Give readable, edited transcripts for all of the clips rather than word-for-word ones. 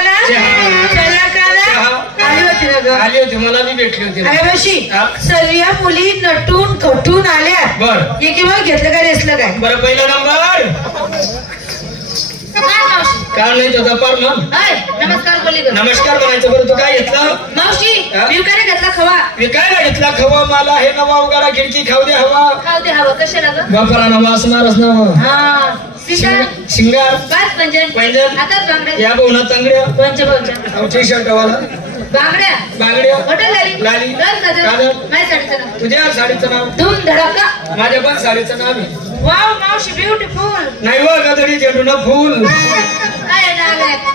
आला चला का आली होती मला बी भेटली होती मावशी सर्व मुली नटून कटून आल्या बर एक मग घेतलं काय नेसलं काय बरं पहिला नंबर काय नाही तुझा पर मग नमस्कार बोली नमस्कार म्हणायचं बरं तू काय घेतलं मावशी विकायला घेतला खवा विकायला घेतला खवा मला हे नवा उगाडा खिडकी खाऊ दे हवा कशाला ग बापाला नवा असणारच ना शिंगार पैंजण या बोना तांगड्या टी शर्ट वाला बांगड्या लाली तुझ्या साडीचं नाव धूम धडाका माझ्या पण साडीचं नाव आहे वाव मावशी ब्युटिफुल नाही व गदडी झेंडून फुल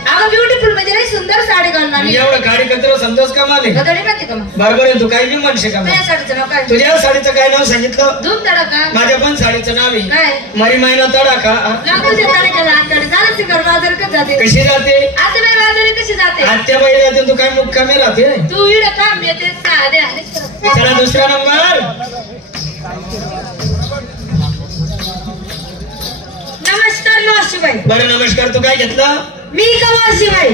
अगं ब्युटिफुल म्हणजे नाही सुंदर साडी घालून आली एवढं गाडी कचरा समजाच का माले गदडी माहिती का बरोबर आहे तू काही बी म्हणशे का माझ्या साडीचं नाव काय तुझ्या साडीचं काय नाव सांगितलं धूम धडाका माझ्या पण साडीचं नाव आहे काय मरी महिना तडाखा लागूच्या तडाख्याला आतकडे झालं सिकर बाजार का जाते कशी जाते आता बाई बाजारी कशी जाते आत्या बाई जाते तू काय मुक्कामी राहते तू इड काम येते साध्या चला दुसरा नंबर नमस्कार मावशीबाई बरं नमस्कार तू काय घेतलं मी का मावशीबाई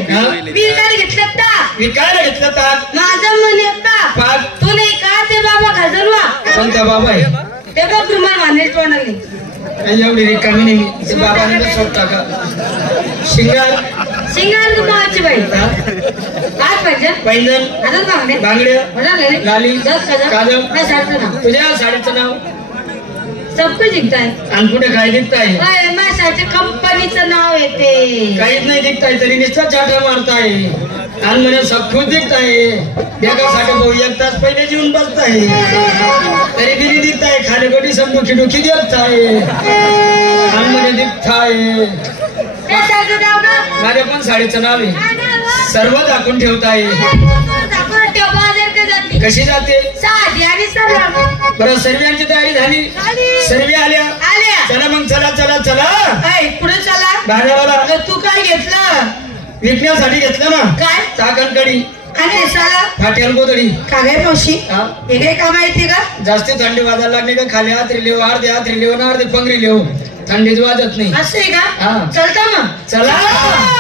मी काय घेतलं ताक विकायला घेतलं ताक माझं मन येतात पाक तू नाही का ते बाबा खाजरवा कोणता बाबा आहे ते बघ तुम्हाला मानेल तोंडाली एवढी रिकामी नाही ते बाबाने सोडता का शिंगार तू मावशीबाई आज पाहिजे पैंजण अजून बांगडे बांगड्या लाली काजळ नाव तुझ्या साडीचं नाव सबको दिखताय आणि कुठे काय दिखताय माझ्या कंपनीचं नाव येते काहीच नाही दिखताय तरी नुसतं चाटा मारताय आणि म्हणे सब कुछ दिखताय एकासाठी भाऊ एक तास पहिले जेवून बसताय तरी बिरी दिखताय खाली गोटी सब डुकी डुकी दिखताय आणि म्हणे दिखताय माझ्या पण साडीचं नाव आहे सर्व दाखवून ठेवताय कशी जाते साधी आणि सरळ बरं सर्वांची तयारी झाली सर्व आल्या चला मग चला चला चला पुढे चला बाजाराला तू काय घेतलं विकण्यासाठी घेतलं ना काय चाकण कडी आणि साला फाट्याल गोदडी काय मावशी हे काय काम माहिती का जास्ती थंडी वाजायला लागली का खाली हात रिलेव अर्धे हात रिलेव ना अर्धे पंगरी लिहू थंडीच वाजत नाही असं आहे का हा चलता मग चला